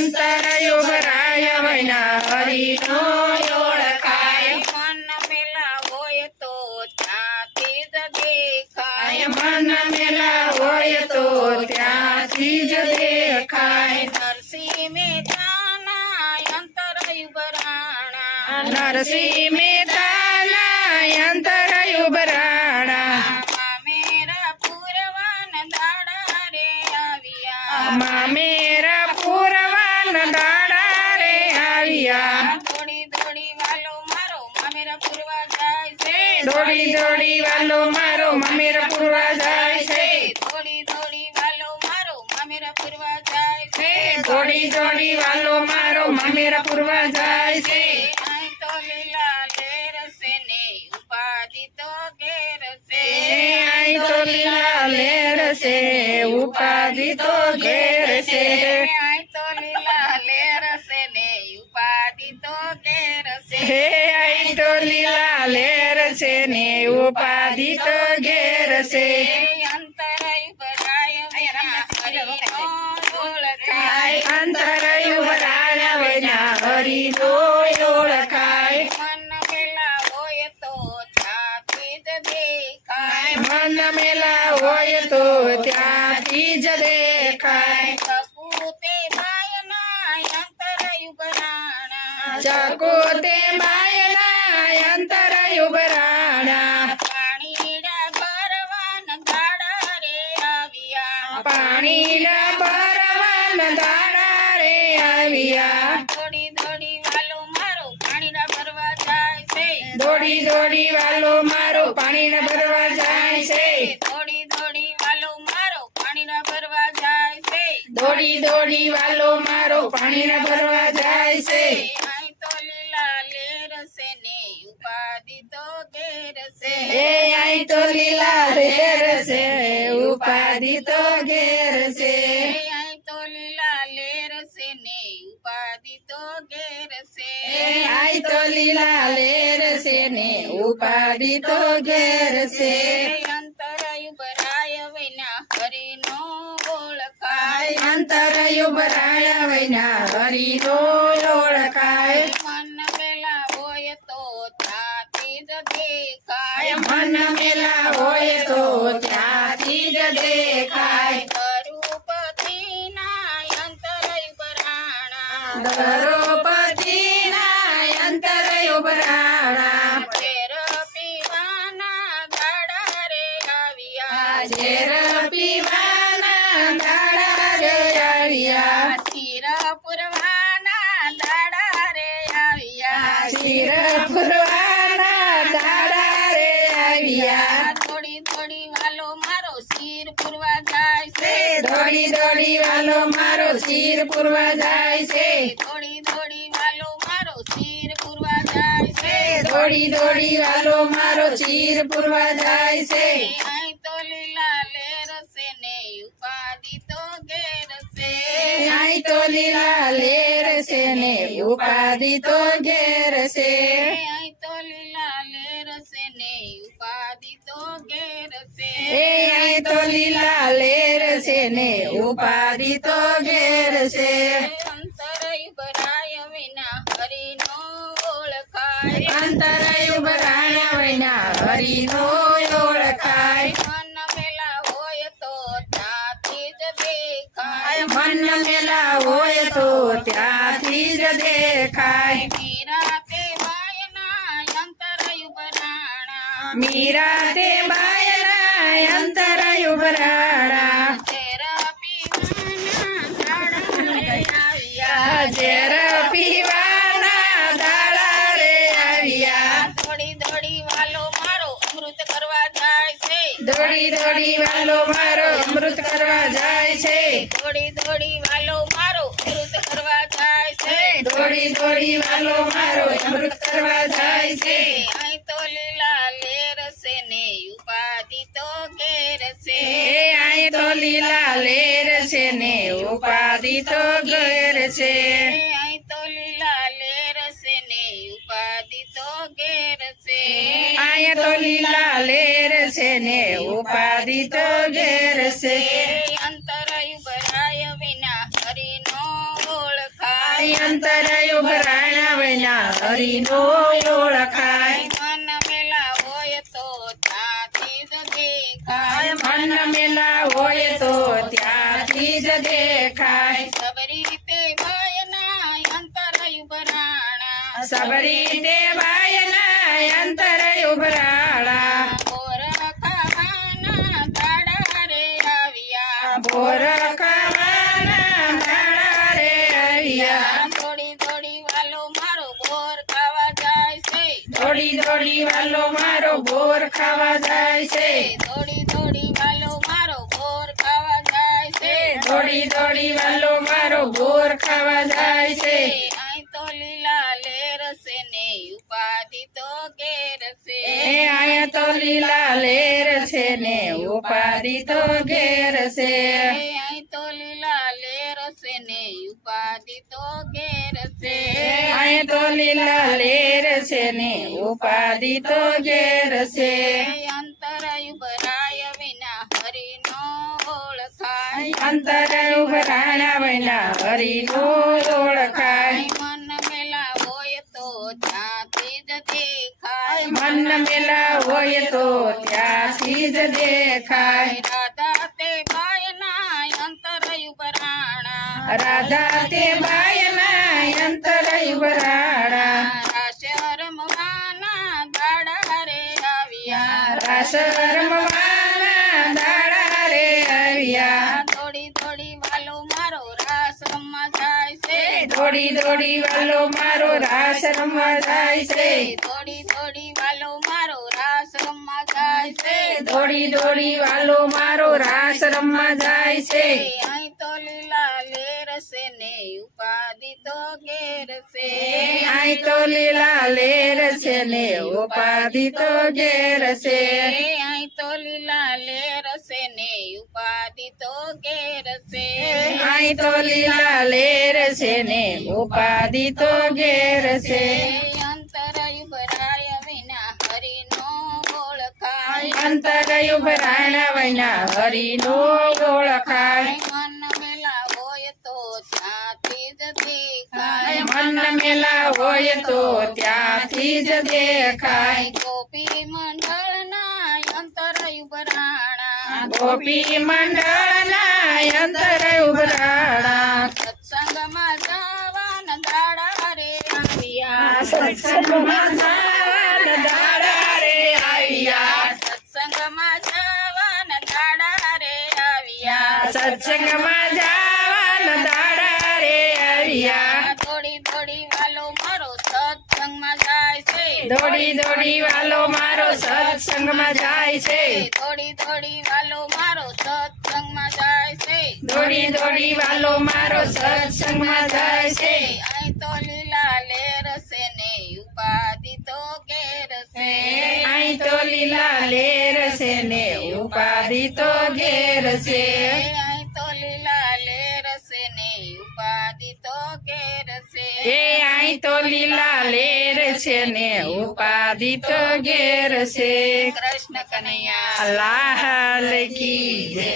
અંતરયું ભરાય વિના હરિનો ઓળખાય મન મેલા હોય તો ત્યાંથી જ દેખાય મન મેલા હોય તો ત્યાંથી જ દેખાય નરસિંહ મહેતાના અંતરયું ભરાણા નરસિંહ મહેતાના અંતરયું ભરાણા મામેરા પૂરવાન દાડા રે આવ્યા મામેરા પૂરવાન દાડા રે આવ્યા દોડી દોડી વાલો મારો મામેરા પૂરવા જાય છે દોડી દોડી વાલો મારો મામેરા પૂરવા જાય છે દોડી દોડી વાલો મારો મામેરા પૂરવા જાય છે દોડી દોડી વાલો મારો મામેરા પૂરવા જાય છે અહીં તો લીલા લેર છે ને ઉપાધિ તો ઘેર છે અહીં તો લીલા લેર છે ઉપાધિ તો ઘેર છે અહીં તો લીલા લેર છે ને ઉપાધિ તો ઘેર છે હે અહીં તો લીલા લેર છે ને ઉપાધિ તો ઘેર છે અંતરય ભરાય વિના હરિનો ઓળખાય અંતરયું ભરાયા વિના હરિનો ઓળખાય મન મેલા હોય તો ત્યાંથી જ દેખાય મન મેલા હોય તો ત્યાંથી જ દેખાય કપૂતે બાયના અંતરય ભરાણા ચકો તે માયના અંતરયું ભરાણા પાણીડા ભરવાન દાડા રે આવ્યા પાણીના ભરવાન દાડા રે આવ્યા દોડી દોડી વાલો મારો પાણીડા ભરવા જાય છે દોડી દોડી વાલો મારો પાણીના ભરવા જાય છે દોડી દોડી વાલો મારો પાણીડા ભરવા જાય છે દોડી દોડી વાલો મારો પાણીના ભરવા જાય છે અહીં તો લીલા લેર છે ને ઉપાધિ તો ઘેર છે એ અહીં તો લીલા લેર છે ઉપાધિ તો ઘેર છે અહીં તો લીલા લેર છે ને ઉપાધિ તો ઘેર છે અહીં તો લીલા લેર છે ને ઉપાધિ તો ઘેર છે અંતરયું ભરાય વિના હરિનો ઓળખાય અંતરયું ભરાયા વિના હરિનો ઓળખાય મન મેલા હોય તો ત્યાંથી જ દેખાય મન મેલા હોય તો ત્યાંથી જ દેખાય દ્રૌપદીના અંતરયું ભરાણા દ્રૌપદીના અંતરયું ભરાણા ઝેર પીવાના દાડા રે આવ્યા ઝેર પીવાના દાડા રે આવ્યા શિર પુરવાના દાડા રે આવ્યા શિર પુરવાના દાડા રે આવ્યા થોડી થોડી વાલો મારો શિર પુરવા જાય છે દોડી દોડી વાલો મારો શિર પુરવા જાય છે થોડી થોડી વાલો મારો શિર પુરવા જાય છે દોડી દોડી વાલો મારો શિર પુરવા જાય છે અહીં તો લીલા લેર છે ને ઉપાધિ તો ઘેર છે અહીં તો લીલા લેર છે ને ઉપાધિ તો ઘેર છે અહીં તો લીલા લેર છે ને ઉપાધિ તો ઘેર છે અહીં તો લીલા લેર છે ને ઉપાધિ તો ઘેર છે અંતરય ભરાય વિના હરિનો ઓળખાય અંતરયું ભરાયા વિના હરિનો ઓળખાય મન મેલા હોય તો ત્યાંથી જ દેખાય મન મેલા હોય તો ત્યાંથી જ દેખાય મીરા તે બાયના અંતરય ભરાણા મીરા તે બાયના અંતરયું ભરાણા ઝેર પીવાના દાડા રે આવ્યા ઝેર પીવાના દાડા રે આવ્યા દોડી દોડી વાલો મારો અમૃત કરવા જાય છે દોડી દોડી વાલો મારો અમૃત કરવા જાય છે દોડી દોડી વાલો મારો અમૃત કરવા જાય છે દોડી દોડી વાલો મારો અમૃત કરવા જાય છે અહીં તો લીલા લેર છે ને ઉપાધિ તો ઘેર છે એ અહીં તો લીલા લેર છે ને ઉપાધિ તો ઘેર છે અહીં તો લીલા લેર છે ને ઉપાધિ તો ઘેર છે અહીં તો લીલા લેર છે ને ઉપાધિ તો ઘેર છે અંતરય ભરાય વિના હરિનો ઓળખ અંતર ઉભરાણા વિના હરિનો ઓળખાય મન મેલા હોય તો ત્યાંથી જ દેખાય મન મેલા હોય તો ત્યાંથી જ દેખાય સબરી તે ભાયના અંતર ઉભરાણા સબરી તે બાયના અંતર ઉભરાણા બોર ખાવાના દાડા રે આવ્યા બોર ખાવાના દાડા રે આવ્યા થોડી થોડી વાલો મારો બોર ખાવા જાય છે દોડી દોડી વાલો મારો બોર ખાવા જાય છે થોડી થોડી વાલો મારો બોર ખાવા જાય છે દોડી દોડી વાલો મારો બોર ખાવા જાય છે અહીં તો લીલા લેર છે ને ઉપાધિ તો ઘેર છે એ આયા તો લીલા લેર છે ને ઉપાધિ તો ઘેર છે અહીં તો લીલા લેર છે ને ઉપાધિ તો ઘેર છે આયા તો લીલા લેર છે ને ઉપાધિ તો ઘેર છે અંતર ઉભરાય વિના હરિનો ઓળખાય અંતર ઉભરાણા વિના હરિનો ઓળખાય મન મેલા હોય તો ત્યાંથી જ દેખાય મન મેલા હોય તો ત્યાંથી જ દેખાય રાધા તે બાયના અંતર ઉભરાણા રાધા તે બાયના અંતર ઉભરાણા રાસ રમવાના દાડા રે આવ્યા રાસ રમવાના દાડા રે આવ્યા થોડી થોડી વાલો મારો રાસ રમવા જાય છે દોડી દોડી વાલો મારો રાસ રમવા જાય છે થોડી થોડી વાલો મારો રાસ રમવા જાય છે દોડી દોડી વાલો મારો રાસ રમવા જાય છે અહીં તો લીલા લેર છે ને ઉપાધિ તો ઘેર છે આય તો લીલા લેર છે ને ઉપાધિ તો ઘેર છે અહીં તો લીલા લેર છે ને ઉપાધિ તો ઘેર છે આય તો લીલા લેર છે ને ઉપાધિ તો ઘેર છે અંતર ઉભરાય વિના હરિનો ઓળખાય અંતર ઉભરાણા વિના હરિનો ઓળખાય મન મેલા હોય તો ત્યાંથી જ દેખાય મન મેલા હોય તો ત્યાંથી જ દેખાય ગોપી મંડળના અંતર ઉભરાણા ગોપી મંડળના અંતર ઉભરાણા સત્સંગમાં જવાના દાડા રે આવ્યા સત્સંગમાં જવાના દાડા રે આવ્યા સત્સંગમાં જવાના દાડા રે આવ્યા સત્સંગમાં જવાના દાડા રે આવ્યા થોડી થોડી વાલો મારો સત્સંગમાં જાય છે દોડી દોડી વાલો મારો સત્સંગમાં જાય છે થોડી થોડી વાલો મારો સત્સંગમાં જાય છે દોડી દોડી વાલો મારો સત્સંગમાં જાય છે અહીં તો લીલા લેર છે ને ઉપાધિ તો ઘેર છે અહીં તો લીલા લેર છે ને ઉપાધિ તો ઘેર છે અહીં તો લીલા લેર છે ને ઉપાધિ તો ઘેર છે એ અહીં તો લીલા લેર છે ને ઉપાધિ તો ઘેર છે કૃષ્ણ કનૈયા અલ્લાહ કી જય